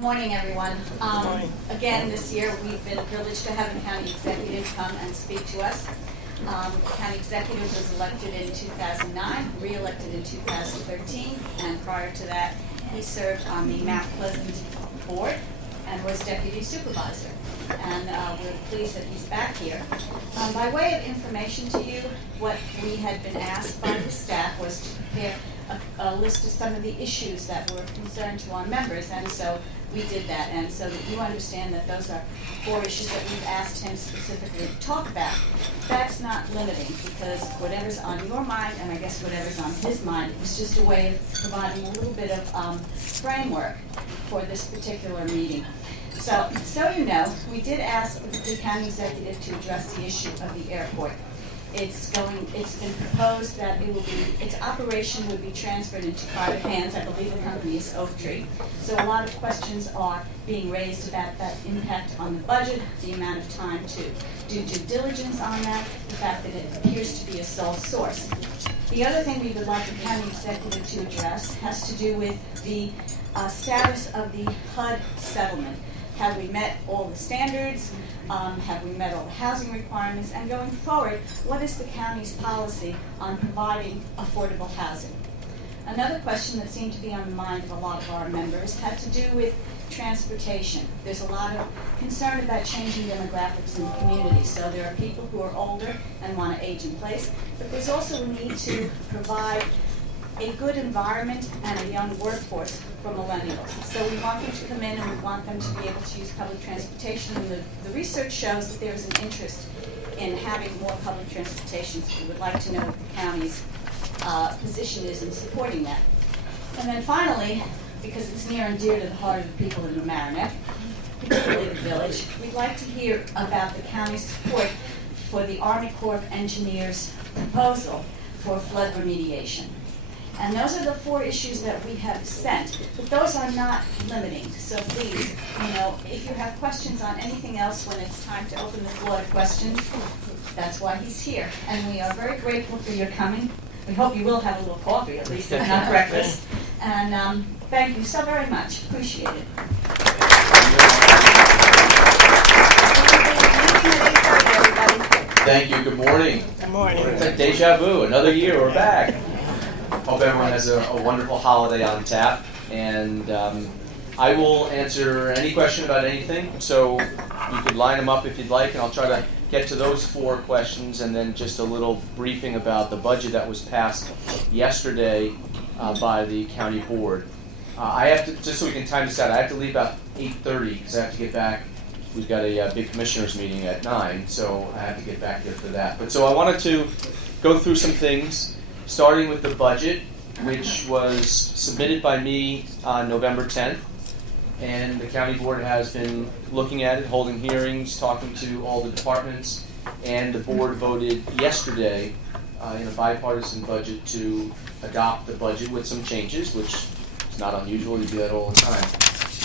Good morning, everyone. Again, this year we've been privileged to have the county executive come and speak to us. The county executive was elected in 2009, re-elected in 2013, and prior to that, he served on the Mount Pleasant board and was deputy supervisor. And we're pleased that he's back here. By way of information to you, what we had been asked by the staff was to prepare a list of some of the issues that were of concern to our members, and so we did that. And so that you understand that those are 4 issues that we've asked him specifically to talk about. That's not limiting, because whatever's on your mind, and I guess whatever's on his mind, is just a way of providing a little bit of framework for this particular meeting. So you know, we did ask the county executive to address the issue of the airport. It's been proposed that its operation would be transferred into private hands. I believe the company is Oak Tree. So a lot of questions are being raised about that impact on the budget, the amount of time to do due diligence on that, the fact that it appears to be a sole source. The other thing we would like the county executive to address has to do with the status of the HUD settlement. Have we met all the standards? Have we met all the housing requirements? And going forward, what is the county's policy on providing affordable housing? Another question that seemed to be on the mind of a lot of our members had to do with transportation. There's a lot of concern about changing demographics in the community. So there are people who are older and want to age in place, but there's also a need to provide a good environment and a young workforce for millennials. So we want them to come in and we want them to be able to use public transportation. And the research shows that there's an interest in having more public transportation. So we would like to know what the county's position is in supporting that. And then finally, because it's near and dear to the heart of the people in Mamaroneck, particularly the village, we'd like to hear about the county's support for the Army Corps of Engineers proposal for flood remediation. And those are the 4 issues that we have sent, but those are not limiting. So please, if you have questions on anything else when it's time to open the floor to questions, that's why he's here. And we are very grateful for your coming. We hope you will have a little coffee, at least, if not breakfast. And thank you so very much. Appreciate it. Thank you. Good morning. Good morning. It's like deja vu. Another year, we're back. Hope everyone has a wonderful holiday on tap. And I will answer any question about anything. So you could line them up if you'd like, and I'll try to get to those 4 questions, and then just a little briefing about the budget that was passed yesterday by the county board. I have to, just so we can time this out, I have to leave about 8:30 because I have to get back. We've got a big commissioners meeting at 9, so I have to get back there for that. But so I wanted to go through some things, starting with the budget, which was submitted by me on November 10th. And the county board has been looking at it, holding hearings, talking to all the departments, and the board voted yesterday in a bipartisan budget to adopt the budget with some changes, which is not unusual. You do that all the time.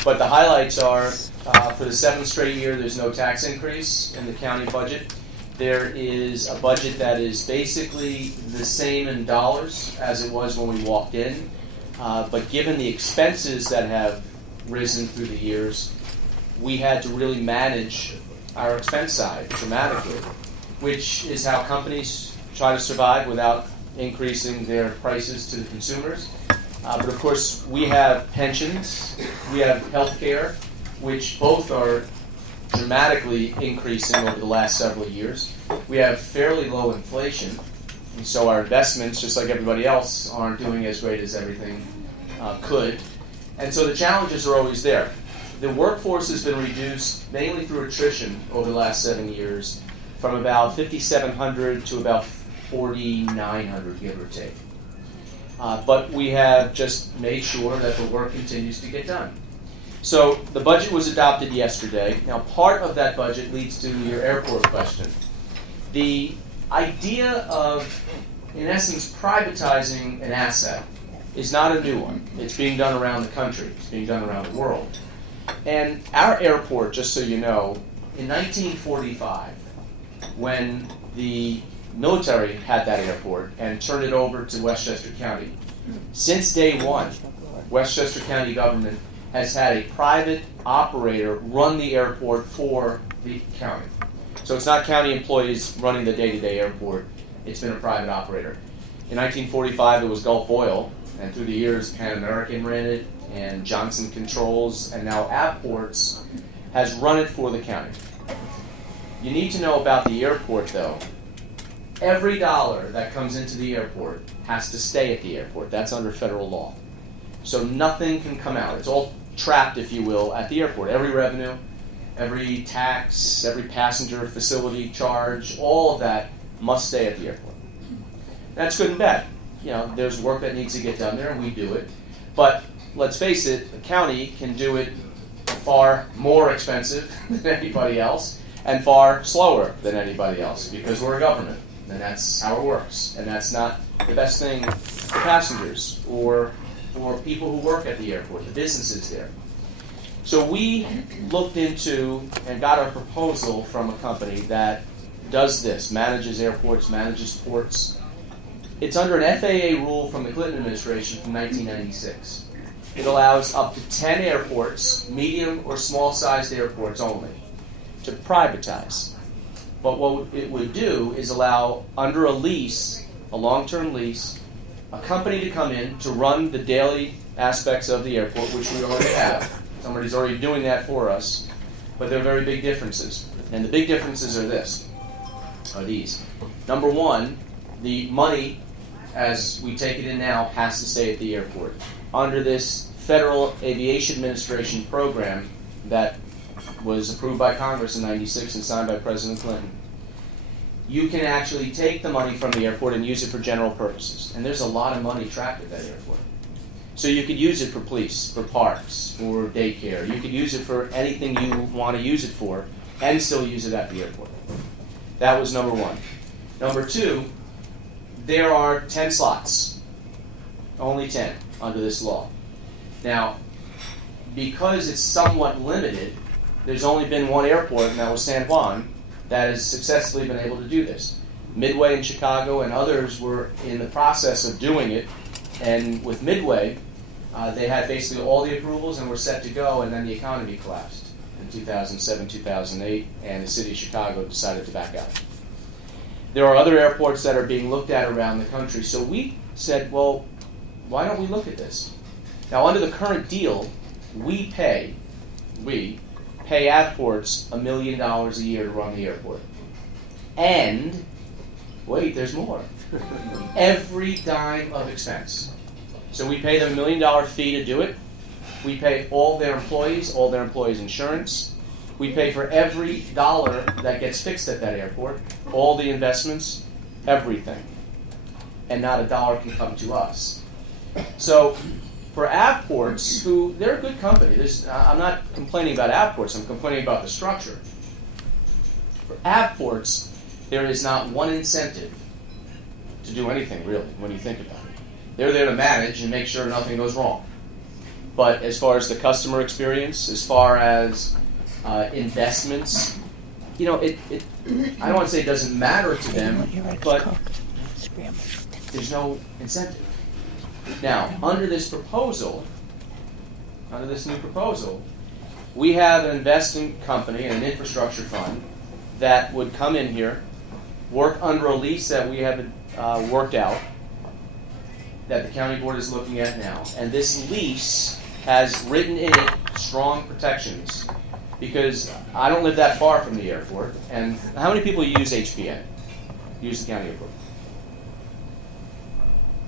But the highlights are, for the 7th straight year, there's no tax increase in the county budget. There is a budget that is basically the same in dollars as it was when we walked in, but given the expenses that have risen through the years, we had to really manage our expense side dramatically, which is how companies try to survive without increasing their prices to the consumers. But of course, we have pensions, we have health care, which both are dramatically increasing over the last several years. We have fairly low inflation, and so our investments, just like everybody else, aren't doing as great as everything could. And so the challenges are always there. The workforce has been reduced mainly through attrition over the last 7 years, from about 5,700 to about 4,900, give or take. But we have just made sure that the work continues to get done. So the budget was adopted yesterday. Now, part of that budget leads to your airport question. The idea of, in essence, privatizing an asset is not a new one. It's being done around the country. It's being done around the world. And our airport, just so you know, in 1945, when the military had that airport and turned it over to Westchester County, since day one, Westchester County government has had a private operator run the airport for the county. So it's not county employees running the day-to-day airport. It's been a private operator. In 1945, it was Gulf Oil, and through the years, Pan American ran it, and Johnson Controls, and now Avports has run it for the county. You need to know about the airport, though. Every dollar that comes into the airport has to stay at the airport. That's under federal law. So nothing can come out. It's all trapped, if you will, at the airport. Every revenue, every tax, every passenger facility charge, all of that must stay at the airport. That's good and bad. You know, there's work that needs to get done there, and we do it. But let's face it, the county can do it far more expensive than anybody else and far slower than anybody else because we're a government, and that's how it works. And that's not the best thing for passengers or for people who work at the airport, the businesses there. So we looked into and got a proposal from a company that does this, manages airports, manages ports. It's under an FAA rule from the Clinton administration from 1996. It allows up to 10 airports, medium or small-sized airports only, to privatize. But what it would do is allow, under a lease, a long-term lease, a company to come in to run the daily aspects of the airport, which we already have. Somebody's already doing that for us. But there are very big differences. And the big differences are these. Number one, the money, as we take it in now, has to stay at the airport. Under this Federal Aviation Administration program that was approved by Congress in '96 and signed by President Clinton, you can actually take the money from the airport and use it for general purposes. And there's a lot of money trapped at that airport. So you could use it for police, for parks, for daycare. You could use it for anything you want to use it for and still use it at the airport. That was number one. Number two, there are 10 slots. Only 10 under this law. Now, because it's somewhat limited, there's only been one airport, and that was San Juan, that has successfully been able to do this. Midway in Chicago and others were in the process of doing it, and with Midway, they had basically all the approvals and were set to go, and then the economy collapsed in 2007, 2008, and the city of Chicago decided to back out. There are other airports that are being looked at around the country, so we said, well, why don't we look at this? Now, under the current deal, we pay Avports $1 million a year to run the airport. And, wait, there's more. Every dime of expense. So we pay them $1 million fee to do it. We pay all their employees' insurance. We pay for every dollar that gets fixed at that airport, all the investments, everything. And not a dollar can come to us. So for Avports, who, they're a good company. I'm not complaining about Avports, I'm complaining about the structure. For Avports, there is not one incentive to do anything, really, when you think about it. They're there to manage and make sure nothing goes wrong. But as far as the customer experience, as far as investments, you know, I don't want to say it doesn't matter to them, but there's no incentive. Now, under this new proposal, we have an investing company and an infrastructure fund that would come in here, work under a lease that we have worked out, that the county board is looking at now. And this lease has written in it strong protections, because I don't live that far from the airport. And how many people use HPN? Use the county airport?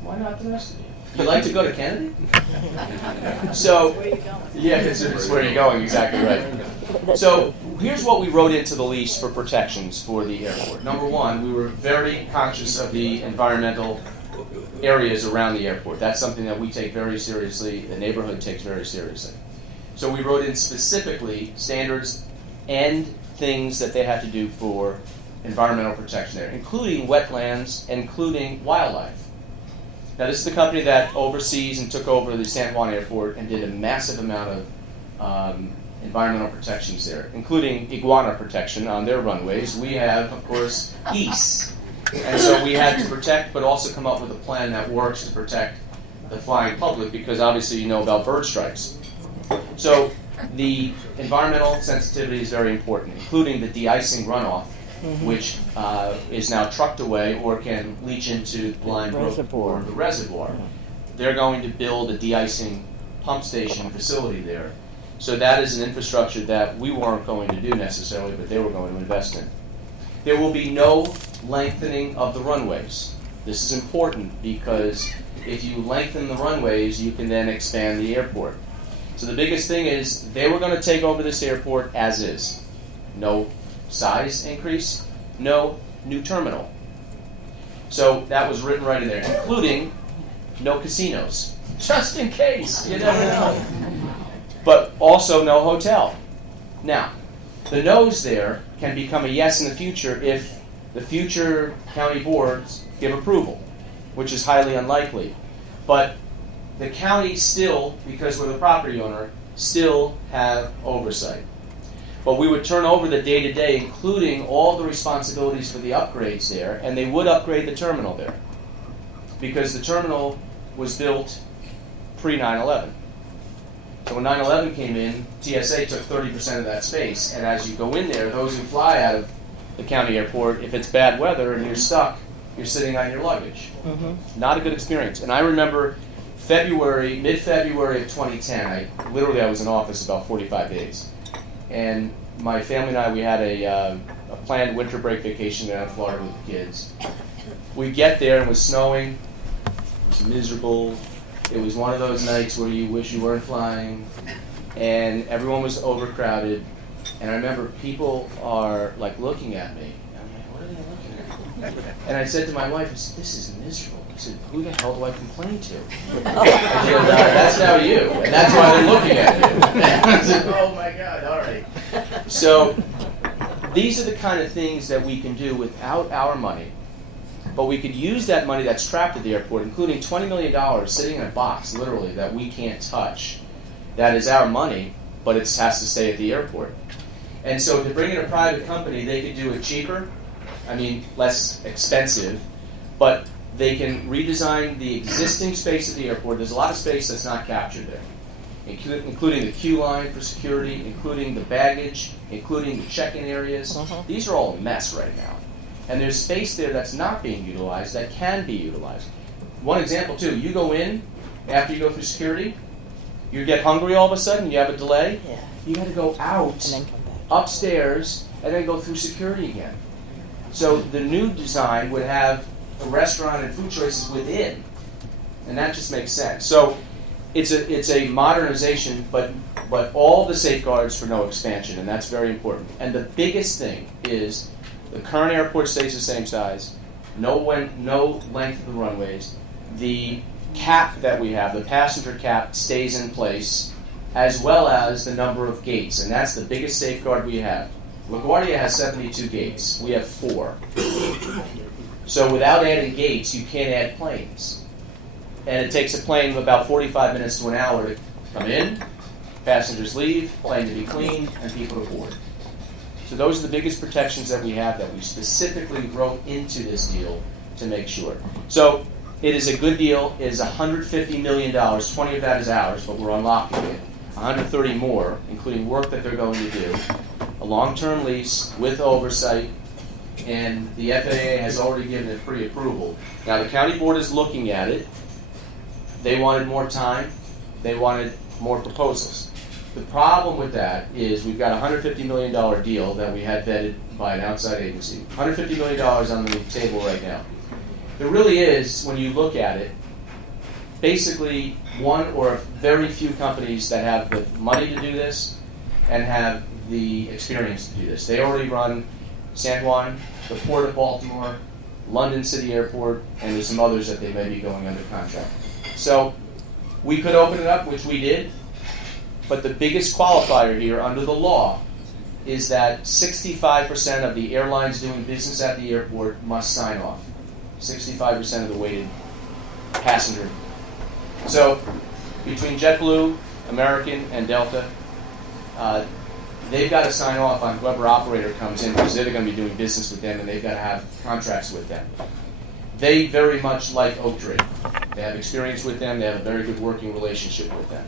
Why not the rest of you? You like to go to Kennedy? So, yeah, it's where you're going, exactly right. So here's what we wrote into the lease for protections for the airport. Number one, we were very conscious of the environmental areas around the airport. That's something that we take very seriously, the neighborhood takes very seriously. So we wrote in specifically standards and things that they have to do for environmental protection there, including wetlands, including wildlife. Now, this is the company that oversees and took over the San Juan airport and did a massive amount of environmental protections there, including iguana protection on their runways. We have, of course, geese. And so we had to protect, but also come up with a plan that works to protect the flying public, because obviously you know about bird strikes. So the environmental sensitivity is very important, including the de-icing runoff, which is now trucked away or can leach into the Blind Brook or the reservoir. They're going to build a de-icing pump station facility there. So that is an infrastructure that we weren't going to do necessarily, but they were going to invest in. There will be no lengthening of the runways. This is important because if you lengthen the runways, you can then expand the airport. So the biggest thing is they were going to take over this airport as is. No size increase, no new terminal. So that was written right in there, including no casinos, just in case, you never know. But also no hotel. Now, the no's there can become a yes in the future if the future county boards give approval, which is highly unlikely. But the county still, because we're the property owner, still have oversight. But we would turn over the day-to-day, including all the responsibilities for the upgrades there, and they would upgrade the terminal there. Because the terminal was built pre-9/11. So when 9/11 came in, TSA took 30% of that space, and as you go in there, those who fly out of the county airport, if it's bad weather and you're stuck, you're sitting on your luggage. Not a good experience. And I remember mid-February of 2010, I was in office about 45 days. And my family and I, we had a planned winter break vacation down in Florida with the kids. We get there and it was snowing, it was miserable. It was one of those nights where you wish you weren't flying, and everyone was overcrowded. And I remember people are like looking at me. And I'm like, what are they looking at? And I said to my wife, I said, this is miserable. I said, who the hell do I complain to? I said, that's now you, and that's why they're looking at you. I said, oh my God, all right. So these are the kind of things that we can do without our money. But we could use that money that's trapped at the airport, including $20 million sitting in a box, literally, that we can't touch. That is our money, but it has to stay at the airport. And so to bring in a private company, they could do it cheaper, less expensive, but they can redesign the existing space at the airport. There's a lot of space that's not captured there, including the queue line for security, including the baggage, including the check-in areas. These are all a mess right now. And there's space there that's not being utilized that can be utilized. One example, too, you go in, after you go through security, you get hungry all of a sudden, you have a delay, you got to go out, And then come back. upstairs, and then go through security again. So the new design would have a restaurant and food choices within, and that just makes sense. So it's a modernization, but all the safeguards for no expansion, and that's very important. And the biggest thing is the current airport stays the same size, no length of the runways. The cap that we have, the passenger cap, stays in place, as well as the number of gates, and that's the biggest safeguard we have. LaGuardia has 72 gates. We have 4. So without adding gates, you can't add planes. And it takes a plane about 45 minutes to an hour to come in, passengers leave, plane to be cleaned, and people to board. So those are the biggest protections that we have that we specifically wrote into this deal to make sure. So it is a good deal. It is $150 million. 20 of that is ours, but we're unlocking it. 130 more, including work that they're going to do. A long-term lease with oversight, and the FAA has already given it pre-approval. Now the county board is looking at it. They wanted more time. They wanted more proposals. The problem with that is we've got a $150 million deal that we had vetted by an outside agency. $150 million on the table right now. There really is, when you look at it, basically one or very few companies that have the money to do this and have the experience to do this. They already run San Juan, the Port of Baltimore, London City Airport, and there's some others that they may be going under contract. So we could open it up, which we did. But the biggest qualifier here under the law is that 65% of the airlines doing business at the airport must sign off. 65% of the weighted passenger. So between JetBlue, American, and Delta, they've got to sign off on whoever operator comes in because they're going to be doing business with them and they've got to have contracts with them. They very much like Oak Tree. They have experience with them. They have a very good working relationship with them.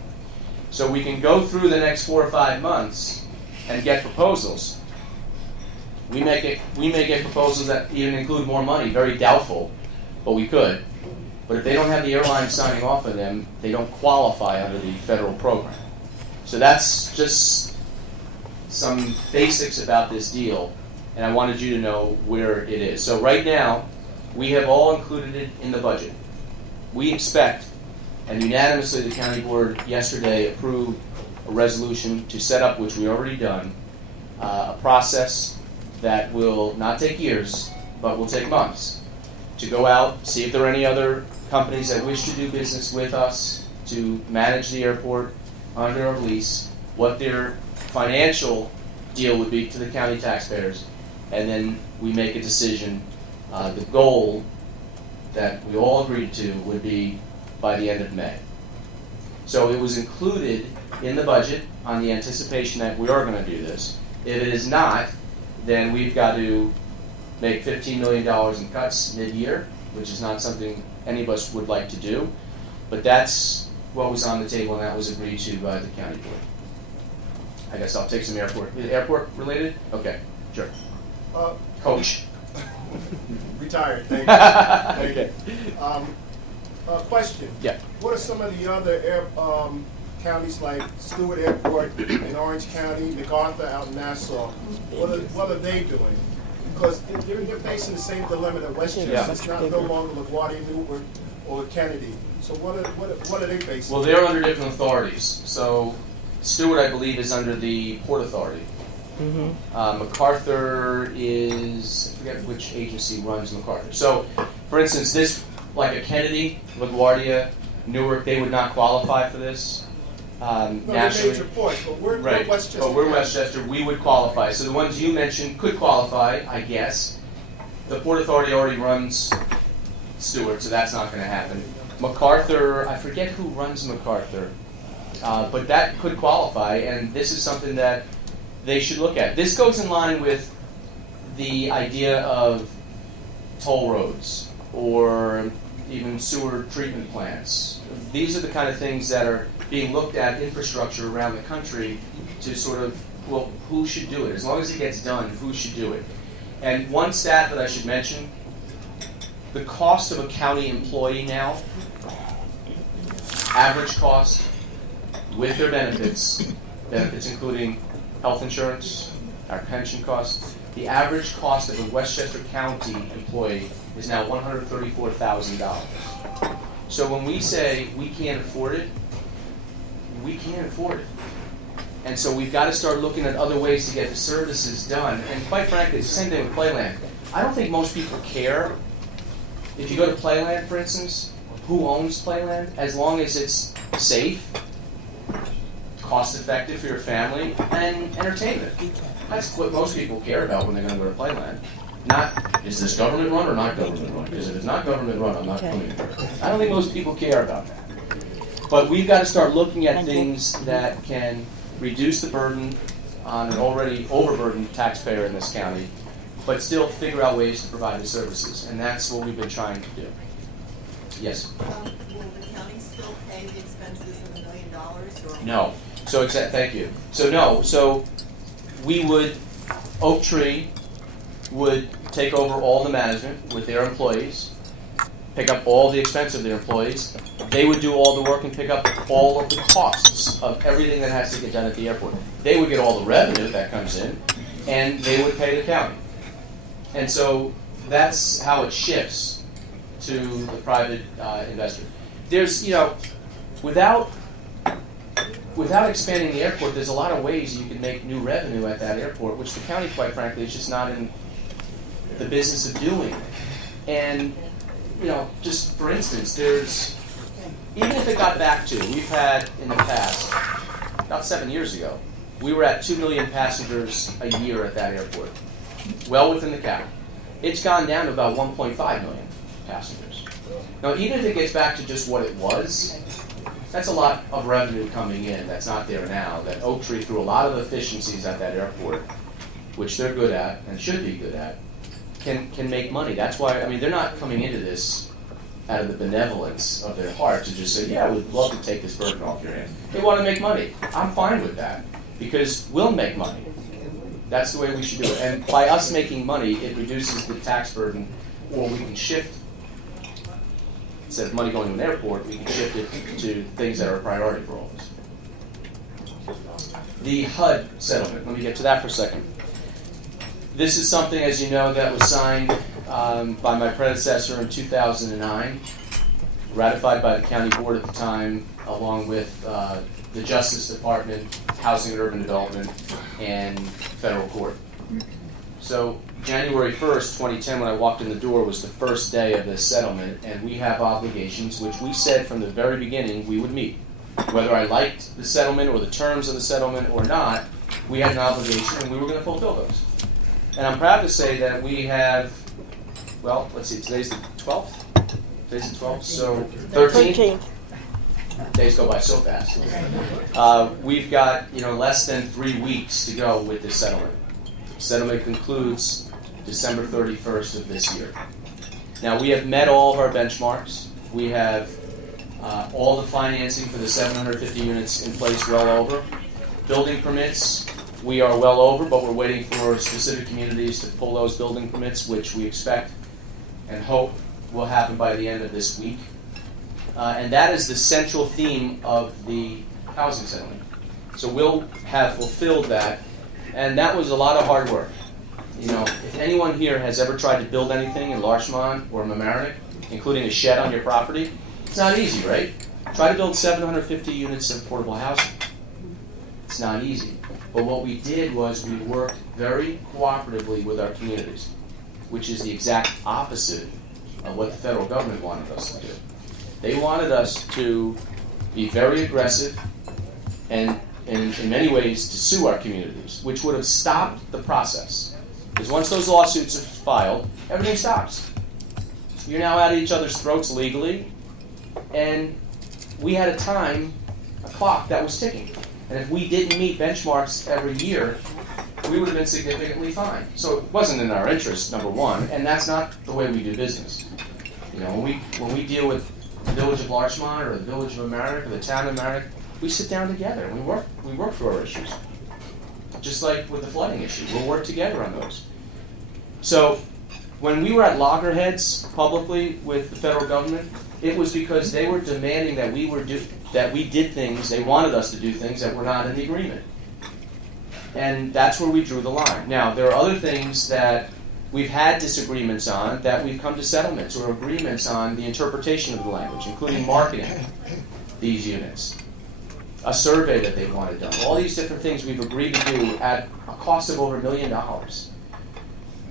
So we can go through the next 4 or 5 months and get proposals. We may get proposals that even include more money, very doubtful, but we could. But if they don't have the airline signing off on them, they don't qualify under the federal program. So that's just some basics about this deal, and I wanted you to know where it is. So right now, we have all included it in the budget. We expect, and unanimously the county board yesterday approved a resolution to set up, which we already done, a process that will not take years, but will take months, to go out, see if there are any other companies that wish to do business with us to manage the airport under our lease, what their financial deal would be to the county taxpayers, and then we make a decision. The goal that we all agreed to would be by the end of May. So it was included in the budget on the anticipation that we are going to do this. If it is not, then we've got to make $15 million in cuts mid-year, which is not something any of us would like to do. But that's what was on the table, and that was agreed to by the county board. I guess I'll take some airport related? Okay, sure. Coach. Retired, thank you. Okay. Question. Yeah. What are some of the other counties like Stewart Airport in Orange County, MacArthur out in Nassau? What are they doing? Because they're facing the same dilemma that Westchester. Yeah. It's not no longer LaGuardia, Newark, or Kennedy. So what are they facing? Well, they're under different authorities. So Stewart, I believe, is under the Port Authority. MacArthur is, I forget which agency runs MacArthur. So, for instance, this, like a Kennedy, LaGuardia, Newark, they would not qualify for this. No, Nationally. major ports, but we're Right. Westchester. But we're Westchester, we would qualify. So the ones you mentioned could qualify, I guess. The Port Authority already runs Stewart, so that's not going to happen. MacArthur, I forget who runs MacArthur, but that could qualify, and this is something that they should look at. This goes in line with the idea of toll roads or even sewer treatment plants. These are the kind of things that are being looked at, infrastructure around the country, to sort of, well, who should do it? As long as it gets done, who should do it? And one stat that I should mention, the cost of a county employee now, average cost with their benefits including health insurance, our pension costs, the average cost of a Westchester County employee is now $134,000. So when we say we can't afford it, we can't afford it. And so we've got to start looking at other ways to get the services done. And quite frankly, it's the same thing with Playland. I don't think most people care. If you go to Playland, for instance, who owns Playland? As long as it's safe, cost-effective for your family, and entertainment. That's what most people care about when they're going to go to Playland. Not, is this government run or not government run? Because if it's not government run, I'm not coming here. I don't think most people care about that. But we've got to start looking at things that can reduce the burden on an already overburdened taxpayer in this county, but still figure out ways to provide the services. And that's what we've been trying to do. Yes? Will the county still pay the expenses of $1 million? Or? No. So thank you. So no. So we would, Oak Tree would take over all the management with their employees, pick up all the expense of their employees. They would do all the work and pick up all of the costs of everything that has to get done at the airport. They would get all the revenue that comes in, and they would pay the county. And so that's how it shifts to the private investor. There's, without expanding the airport, there's a lot of ways you can make new revenue at that airport, which the county, quite frankly, is just not in the business of doing. And, just for instance, even if it got back to, we've had in the past, about 7 years ago, we were at 2 million passengers a year at that airport, well within the cap. It's gone down to about 1.5 million passengers. Now, even if it gets back to just what it was, that's a lot of revenue coming in that's not there now, that Oak Tree, through a lot of efficiencies at that airport, which they're good at and should be good at, can make money. That's why, they're not coming into this out of the benevolence of their heart to just say, yeah, we'd love to take this burden off your hands. They want to make money. I'm fine with that because we'll make money. That's the way we should do it. And by us making money, it reduces the tax burden, or we can shift, instead of money going to an airport, we can shift it to things that are a priority for all of us. The HUD settlement, let me get to that for a second. This is something, as you know, that was signed by my predecessor in 2009, ratified by the county board at the time, along with the Justice Department, Housing and Urban Development, and federal court. So January 1st, 2010, when I walked in the door, was the first day of this settlement, and we have obligations which we said from the very beginning we would meet. Whether I liked the settlement or the terms of the settlement or not, we had an obligation and we were going to fulfill those. And I'm proud to say that we have, well, let's see, today's the 12th? Today's the 12th, so 13th. Days go by so fast. We've got, less than 3 weeks to go with this settlement. Settlement concludes December 31st of this year. Now, we have met all of our benchmarks. We have all the financing for the 750 units in place well over. Building permits, we are well over, but we're waiting for specific communities to pull those building permits, which we expect and hope will happen by the end of this week. And that is the central theme of the housing settlement. So we'll have fulfilled that, and that was a lot of hard work. If anyone here has ever tried to build anything in Larchmont or Mamaroneck, including a shed on your property, it's not easy, right? Try to build 750 units of affordable housing. It's not easy. But what we did was we worked very cooperatively with our communities, which is the exact opposite of what the federal government wanted us to do. They wanted us to be very aggressive and in many ways to sue our communities, which would have stopped the process. Because once those lawsuits are filed, everything stops. You're now at each other's throats legally, and we had a clock that was ticking. And if we didn't meet benchmarks every year, we would have been significantly fined. So it wasn't in our interest, number one, and that's not the way we do business. When we deal with the village of Larchmont or the village of Mamaroneck or the town of Mamaroneck, we sit down together and we work through our issues. Just like with the flooding issue, we'll work together on those. So when we were at loggerheads publicly with the federal government, it was because they were demanding that we did things, they wanted us to do things that were not in the agreement. And that's where we drew the line. Now, there are other things that we've had disagreements on that we've come to settlements or agreements on the interpretation of the language, including marketing these units, a survey that they wanted done. All these different things we've agreed to do at a cost of over $1 million.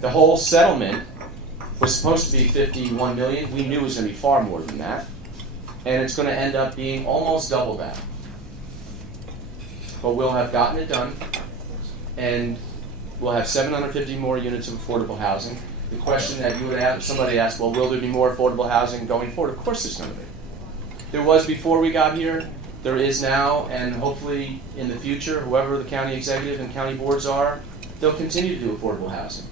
The whole settlement was supposed to be $51 million. We knew it was going to be far more than that. And it's going to end up being almost double that. But we'll have gotten it done, and we'll have 750 more units of affordable housing. The question that you would ask, somebody asked, well, will there be more affordable housing going forward? Of course there's going to be. There was before we got here, there is now, and hopefully in the future, whoever the county executive and county boards are, they'll continue to do affordable housing.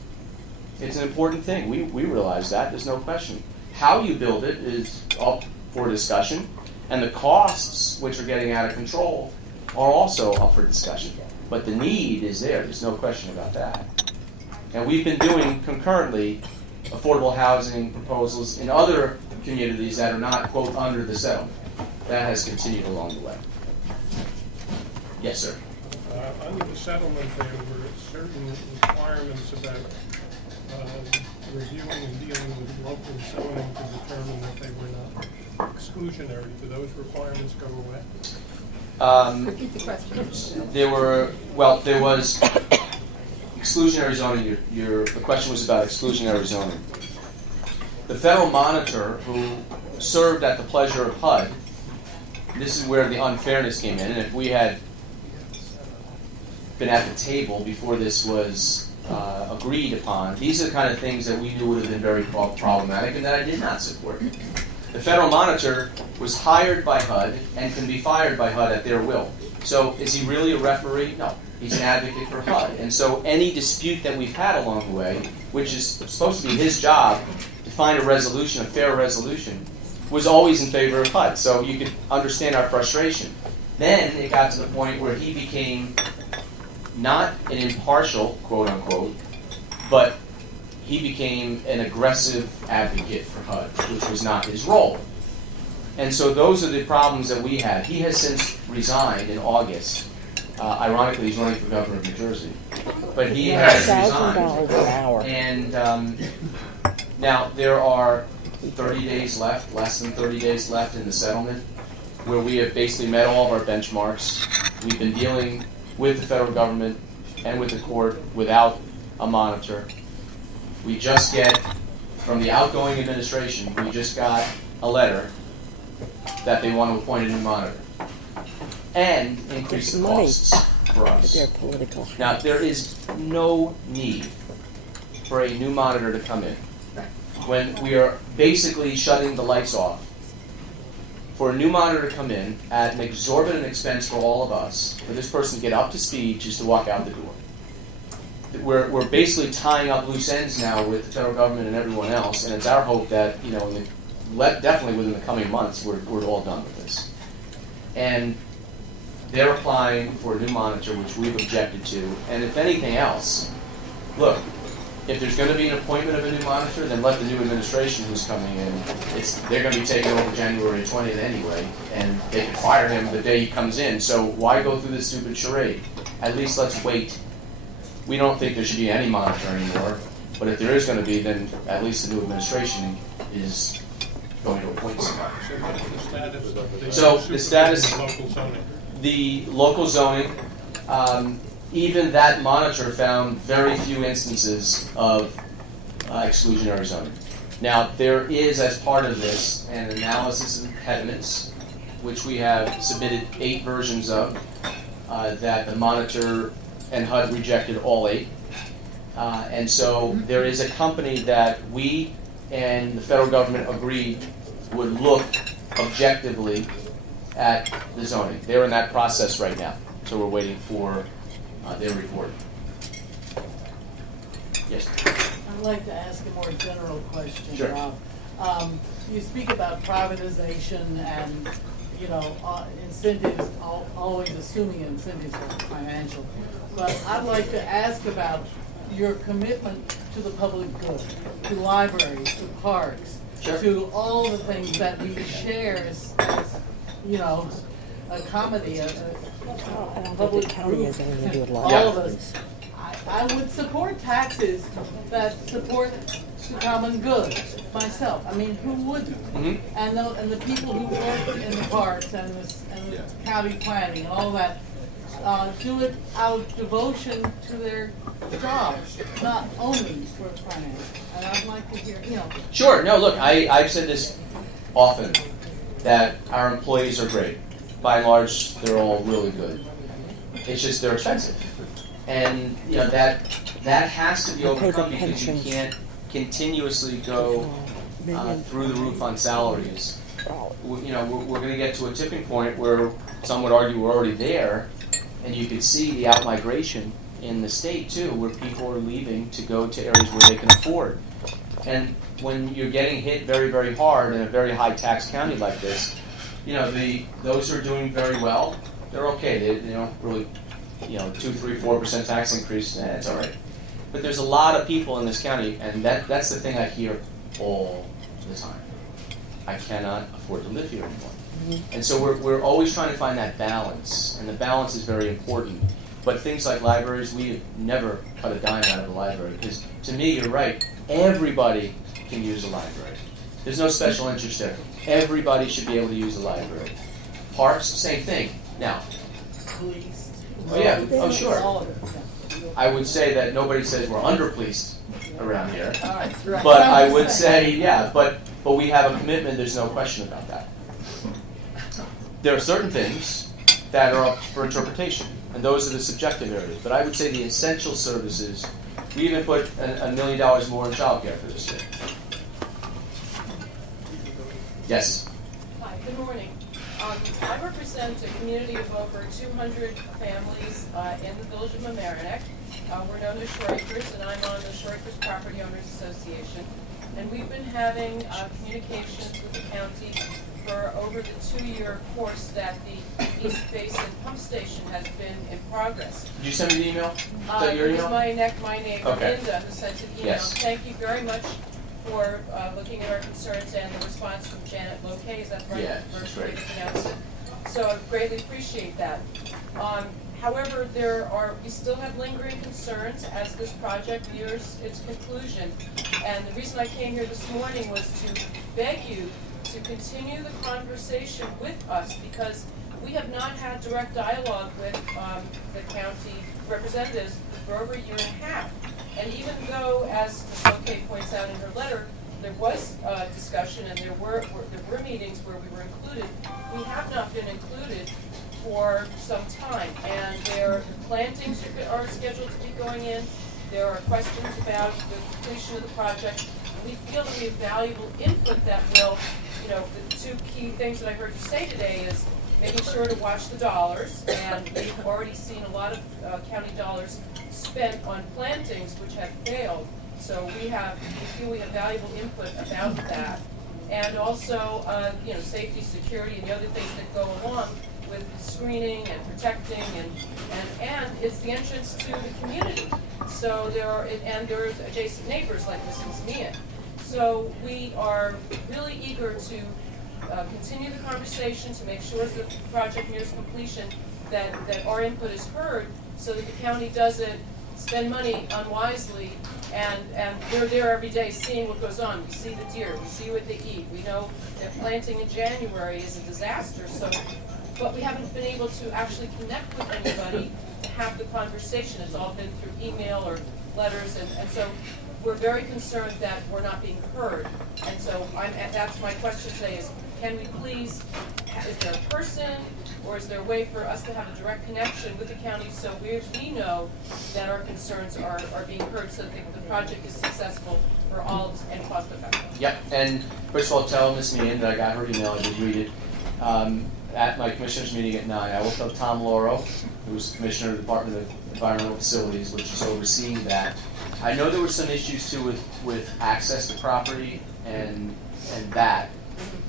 It's an important thing. We realize that. There's no question. How you build it is up for discussion, and the costs, which are getting out of control, are also up for discussion. But the need is there. There's no question about that. And we've been doing concurrently affordable housing proposals in other communities that are not, quote, under the settlement. That has continued along the way. Yes, sir. Under the settlement, there were certain requirements about reviewing and dealing with local zoning to determine that they were not exclusionary. Do those requirements go away? Repeat the question. There was exclusionary zoning. The question was about exclusionary zoning. The federal monitor, who served at the pleasure of HUD, this is where the unfairness came in, and if we had been at the table before this was agreed upon, these are the kind of things that we knew would have been very problematic and that I did not support. The federal monitor was hired by HUD and can be fired by HUD at their will. So is he really a referee? No. He's an advocate for HUD. And so any dispute that we've had along the way, which is supposed to be his job to find a resolution, a fair resolution, was always in favor of HUD, so you could understand our frustration. Then it got to the point where he became not an impartial, quote unquote, but he became an aggressive advocate for HUD, which was not his role. And so those are the problems that we had. He has since resigned in August. Ironically, he's running for governor of New Jersey. But he has resigned. $1,000 an hour. And now there are 30 days left, less than 30 days left in the settlement, where we have basically met all of our benchmarks. We've been dealing with the federal government and with the court without a monitor. We just get, from the outgoing administration, we just got a letter that they want to appoint a new monitor and increase the Money. costs for us. Their political. Now, there is no need for a new monitor to come in when we are basically shutting the lights off. For a new monitor to come in at an exorbitant expense for all of us, for this person to get up to speed just to walk out the door. We're basically tying up loose ends now with the federal government and everyone else, and it's our hope that, you know, definitely within the coming months, we're all done with this. And they're applying for a new monitor, which we've objected to. And if anything else, look, if there's going to be an appointment of a new monitor, then let the new administration who's coming in, they're going to be taking over January 20th anyway, and they can fire him the day he comes in. So why go through this stupid charade? At least let's wait. We don't think there should be any monitor anymore, but if there is going to be, then at least the new administration is going to appoint somebody. So the status, Local zoning. the local zoning, even that monitor found very few instances of exclusionary zoning. Now, there is, as part of this, an analysis of impediments, which we have submitted 8 versions of, that the monitor and HUD rejected all 8. And so there is a company that we and the federal government agreed would look objectively at the zoning. They're in that process right now, so we're waiting for their report. Yes. I'd like to ask a more general question, Sure. Rob. You speak about privatization and, you know, incentives, always assuming incentives are financial. But I'd like to ask about your commitment to the public good, to libraries, to parks, Sure. to all the things that we share as you know, a comedy, I don't think public the county group, has anything to do with all Yeah. of libraries. us. I would support taxes that support the common good myself. I mean, who wouldn't? Mhm. And the people who work in the parks and the county planning and all that, do it out of devotion to their jobs, not only for finance. And I'd like to hear, you know. Sure. No, look, I've said this often, that our employees are great. By and large, they're all really good. It's just they're expensive. And, you know, that has to be Pay the overcome because you pensions. can't continuously go through the roof on salaries. You know, we're going to get to a tipping point where some would argue we're already there, and you could see the out-migration in the state, too, where people are leaving to go to areas where they can afford. And when you're getting hit very, very hard in a very high-tax county like this, you know, those who are doing very well, they're okay. They don't really, you know, 2, 3, 4% tax increase, it's all right. But there's a lot of people in this county, and that's the thing I hear all the time. I cannot afford to live here anymore. And so we're always trying to find that balance, and the balance is very important. But things like libraries, we have never cut a dime out of a library, because to me, you're right, everybody can use a library. There's no special interest there. Everybody should be able to use a library. Parks, same thing. Now, Police. Oh, yeah. Oh, sure. All of it, yeah. I would say that nobody says we're under-policed around here. All right, right. But I'm I just would saying. say, yeah, but we have a commitment, there's no question about that. There are certain things that are up for interpretation, and those are the subjective areas. But I would say the essential services, we even put $1 million more in childcare for this year. Yes? Hi, good morning. I represent a community of over 200 families in the village of Mamaroneck. We're known as Shorters, and I'm on the Shorters Property Owners Association. And we've been having communications with the county for over the 2-year course that the East Basin pump station has been in progress. Did you send me the email? Is that your It was email? my neighbor Okay. Linda who sent an email. Yes. Thank you very much for looking at our concerns and the response from Janet Locay, is that right? Yeah, The she's first way great. to pronounce it. So I greatly appreciate that. However, we still have lingering concerns as this project nears its conclusion. And the reason I came here this morning was to beg you to continue the conversation with us, because we have not had direct dialogue with the county representatives for over a year and a half. And even though, as Ms. Locay points out in her letter, there was discussion and there were meetings where we were included, we have not been included for some time. And the plantings are scheduled to be going in. There are questions about the completion of the project. We feel that we have valuable input that will, the two key things that I heard you say today is making sure to watch the dollars, and we've already seen a lot of county dollars spent on plantings which have failed. So we feel we have valuable input about that. And also, safety, security, and the other things that go along with screening and protecting, and it's the entrance to the community. So there's adjacent neighbors like Mrs. Meehan. So we are really eager to continue the conversation to make sure that the project nears completion, that our input is heard, so that the county doesn't spend money unwisely, and we're there every day seeing what goes on. We see the deer, we see what they eat. We know that planting in January is a disaster, but we haven't been able to actually connect with anybody to have the conversation. It's all been through email or letters, and so we're very concerned that we're not being heard. And so that's my question today is, can we please, is there a person or is there a way for us to have a direct connection with the county so we know that our concerns are being heard, so that the project is successful for all and cost effective? Yep, and first of all, tell Ms. Meehan that I got her email, I did read it. At my commissioners meeting at 9, I will tell Tom Lauro, who's the commissioner of the Department of Environmental Facilities, which is overseeing that. I know there were some issues too with access to property and that,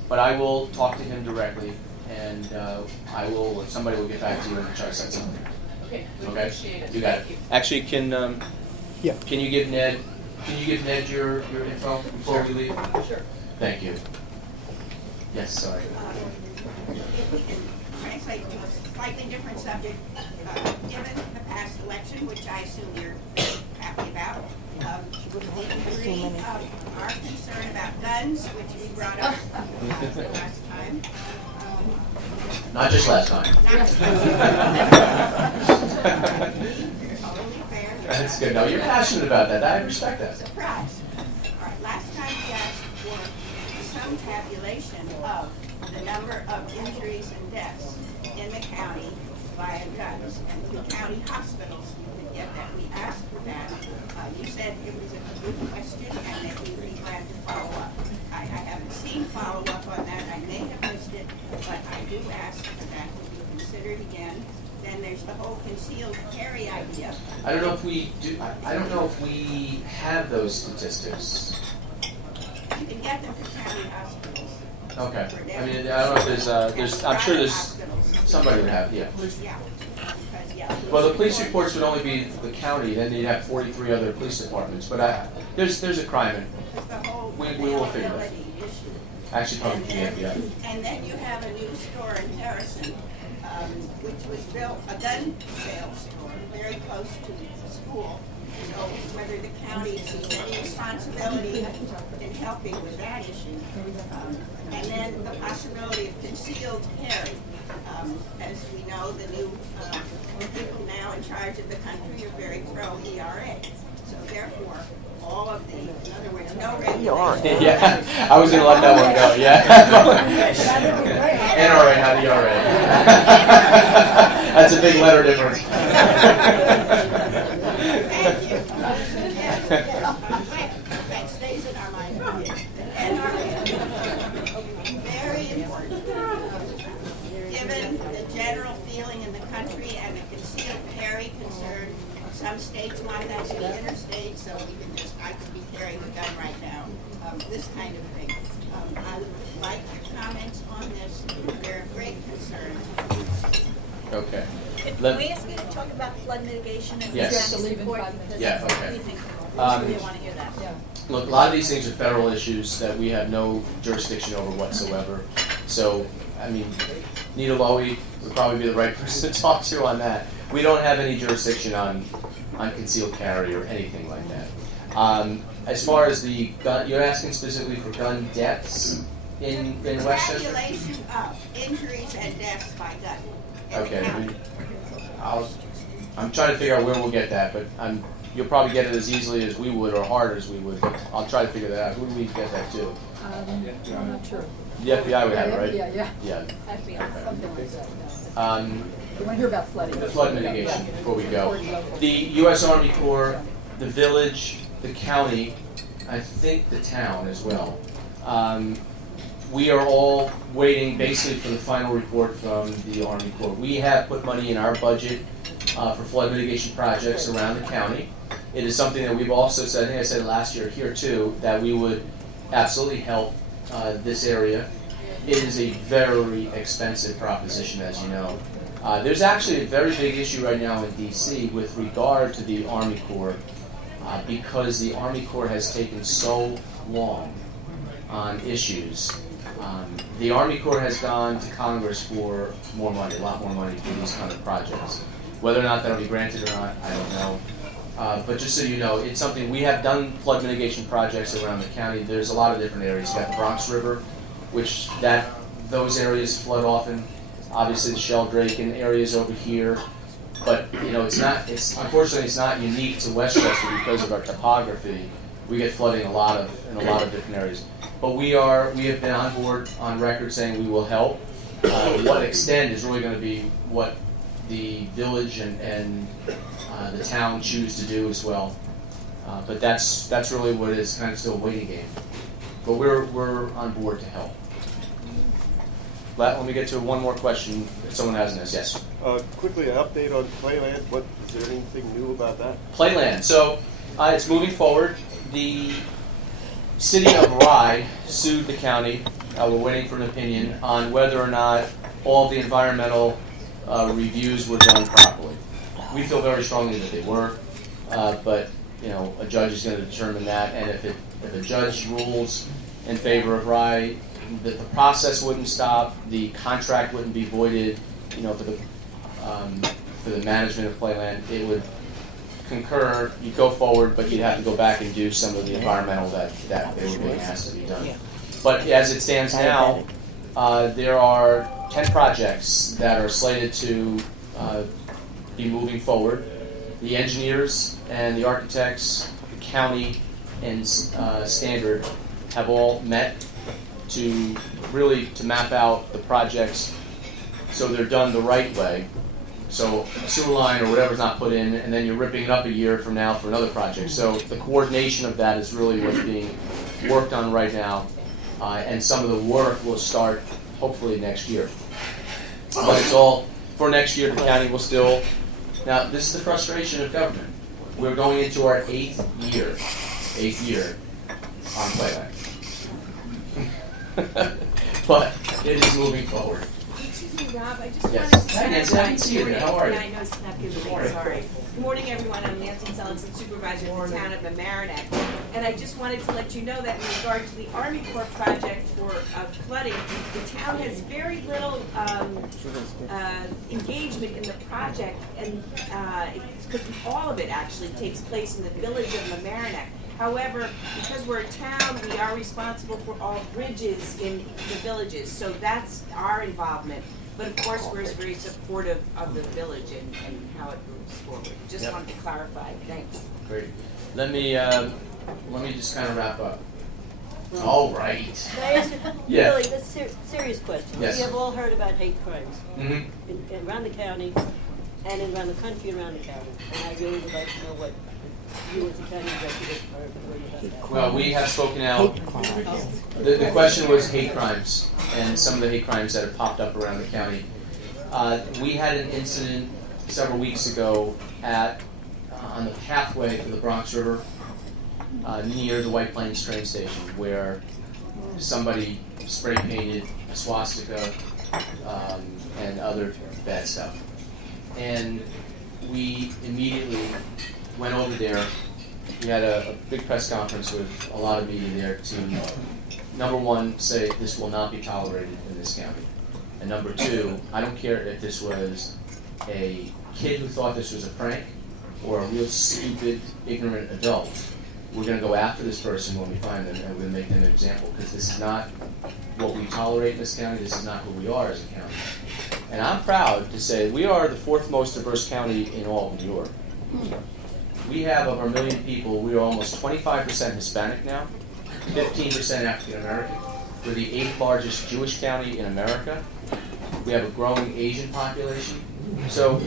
but I will talk to him directly, and somebody will get back to you and try to set something. Okay, we Okay? appreciate it. You got Thank it. you. Actually, can Yeah. you give Ned your info before we leave? Sure. Thank you. Yes, sorry. If we can translate to a slightly different subject, given the past election, which I assume you're very happy about, the degree of our concern about guns, which we brought up last time. Not just last time. Not just totally fair. That's good. No, you're passionate about that. I respect that. Surprise. All right, last time we asked for some tabulation of the number of injuries and deaths in the county via guns, and through county hospitals you could get that. We asked for that. You said it was a good question and that we would be glad to follow up. I haven't seen follow-up on that. I may have missed it, but I do ask for that to be considered again. Then there's the whole concealed carry idea. I don't know if we do. I don't know if we have those statistics. You can get them from county hospitals. Okay. I mean, I don't know if there's. I'm sure there's somebody would have. Yeah. Yeah, because, yeah. Well, the police reports would only be the county. Then you'd have 43 other police departments. But there's a crime in. Because the whole We will figure it out. availability issue. Actually, probably can't. Yeah. And then you have a new store in Harrison, which was built, a gun sales store, very close to the school. So whether the county sees any responsibility in helping with that issue. And then the possibility of concealed carry. As we know, the new people now in charge of the country are very pro-ERA. So therefore, all of the, in other words, no regulation. Yeah. I was gonna let that one go. Yeah. NRA, not ERA. That's a big letter difference. Thank you. Yes, that stays in our mind. And very important, given the general feeling in the country and the concealed carry concern some states want that to be interstate, so we can just, I could be carrying a gun right now, this kind of thing. I would like your comments on this, they're of great concern. Okay. Can we ask you to talk about flood mitigation and Yes. disaster support? Because Yeah, okay. we think, Um, we really want to hear that. Look, a lot of these things are federal issues that we have no jurisdiction over whatsoever. So, I mean, Nita Lowy would probably be the right person to talk to on that. We don't have any jurisdiction on concealed carry or anything like that. As far as the gun, you're asking specifically for gun deaths in Westchester? Tabulation of injuries and deaths by gun in the Okay, county. I'm trying to figure out where we'll get that, but you'll probably get it as easily as we would or harder as we would. I'll try to figure that out. Who do we get that to? I'm not sure. The FBI would have it, right? Yeah. Yeah. Something like that, You want to hear about flooding? Flood mitigation before we go. The U.S. Army Corps, the village, the county, I think the town as well. We are all waiting basically for the final report from the Army Corps. We have put money in our budget for flood mitigation projects around the county. It is something that we've also said, I think I said last year here too, that we would absolutely help this area. It is a very expensive proposition, as you know. There's actually a very big issue right now in D.C. with regard to the Army Corps because the Army Corps has taken so long on issues. The Army Corps has gone to Congress for more money, a lot more money for these kind of projects. Whether or not that'll be granted or not, I don't know. But just so you know, it's something, we have done flood mitigation projects around the county. There's a lot of different areas. You've got the Bronx River, which those areas flood often. Obviously the Sheldrake and areas over here. But unfortunately it's not unique to Westchester because of our topography. We get flooding in a lot of different areas. But we have been on board on record saying we will help. What extent is really going to be what the village and the town choose to do as well. But that's really what is kind of still a waiting game. But we're on board to help. Let me get to one more question if someone has this. Yes. Quickly, an update on Playland. Is there anything new about that? Playland. So it's moving forward. The city of Rye sued the county. We're waiting for an opinion on whether or not all the environmental reviews were done properly. We feel very strongly that they were, but a judge is going to determine that. And if a judge rules in favor of Rye, that the process wouldn't stop, the contract wouldn't be voided, for the management of Playland, it would concur, you'd go forward, but you'd have to go back and do some of the environmental that they were being asked to be done. But as it stands now, there are 10 projects that are slated to be moving forward. The engineers and the architects, the county, and Standard have all met to map out the projects so they're done the right way. So a sewer line or whatever's not put in, and then you're ripping it up a year from now for another project. So the coordination of that is really what's being worked on right now, and some of the work will start hopefully next year. But it's all for next year. The county will still. Now this is the frustration of government. We're going into our eighth year on Playland. But it is moving forward. Excuse me, Rob, I just Yes. wanted to... Hi, Nancy, I can see you there. How are you? Yeah, I know it's not good, Good morning. sorry. Good morning, everyone. I'm Nancy Sullivan, supervisor of the town of Mamaroneck. And I just wanted to let you know that in regard to the Army Corps project for flooding, the town has very little engagement in the project, and because all of it actually takes place in the village of Mamaroneck. However, because we're a town, we are responsible for all bridges in the villages, so that's our involvement. But of course, we're very supportive of the village and how it moves forward. Just Yep. wanted to clarify. Thanks. Great. Let me just kind of wrap up. All right. Can I ask a Yeah. really serious question? Yes. We have all heard about hate crimes Mm-hmm. around the county and around the country and around the county. And I really would like to know what you as a county executive are worried about that. Well, we have spoken out. The question was hate crimes and some of the hate crimes that have popped up around the county. We had an incident several weeks ago at on the pathway to the Bronx River near the White Plains train station, where somebody spray painted a swastika and other bad stuff. And we immediately went over there. We had a big press conference with a lot of media there to, number one, say this will not be tolerated in this county. And number two, I don't care if this was a kid who thought this was a prank or a real stupid, ignorant adult. We're going to go after this person when we find them, and we're going to make them an example, because this is not what we tolerate in this county. This is not who we are as a county. And I'm proud to say we are the 4th most diverse county in all of New York. We have, of our 1 million people, we are almost 25% Hispanic now, 15% African American. We're the 8th largest Jewish county in America. We have a growing Asian population. So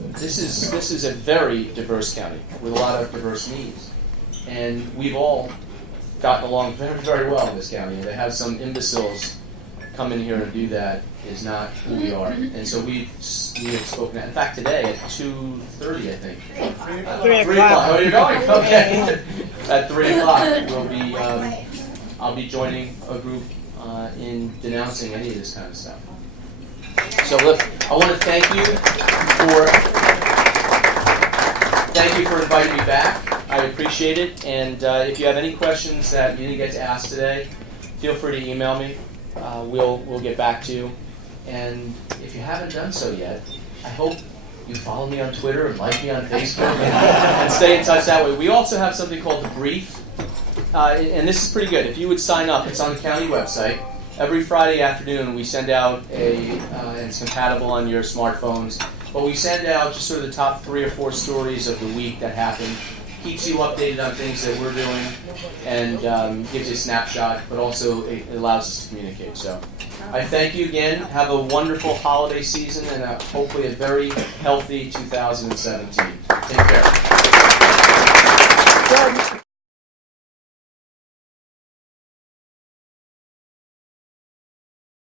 this is a very diverse county with a lot of diverse needs. And we've all gotten along very, very well in this county. And to have some imbeciles come in here and do that is not who we are. And so we have spoken. In fact, today at 2:30, I think. 3 o'clock. Oh, you're going? Okay. At 3 o'clock, we'll be. I'll be joining a group in denouncing any of this kind of stuff. So look, I want to thank you for inviting me back. I appreciate it. And if you have any questions that you didn't get to ask today, feel free to email me. We'll get back to you. And if you haven't done so yet, I hope you follow me on Twitter and like me on Facebook and stay in touch that way. We also have something called The Brief. And this is pretty good. If you would sign up, it's on the county website. Every Friday afternoon, we send out and it's compatible on your smartphones, but we send out just sort of the top 3 or 4 stories of the week that happened. Keeps you updated on things that we're doing and gives you a snapshot, but also it allows us to communicate. So I thank you again. Have a wonderful holiday season and hopefully a very healthy 2017. Take care.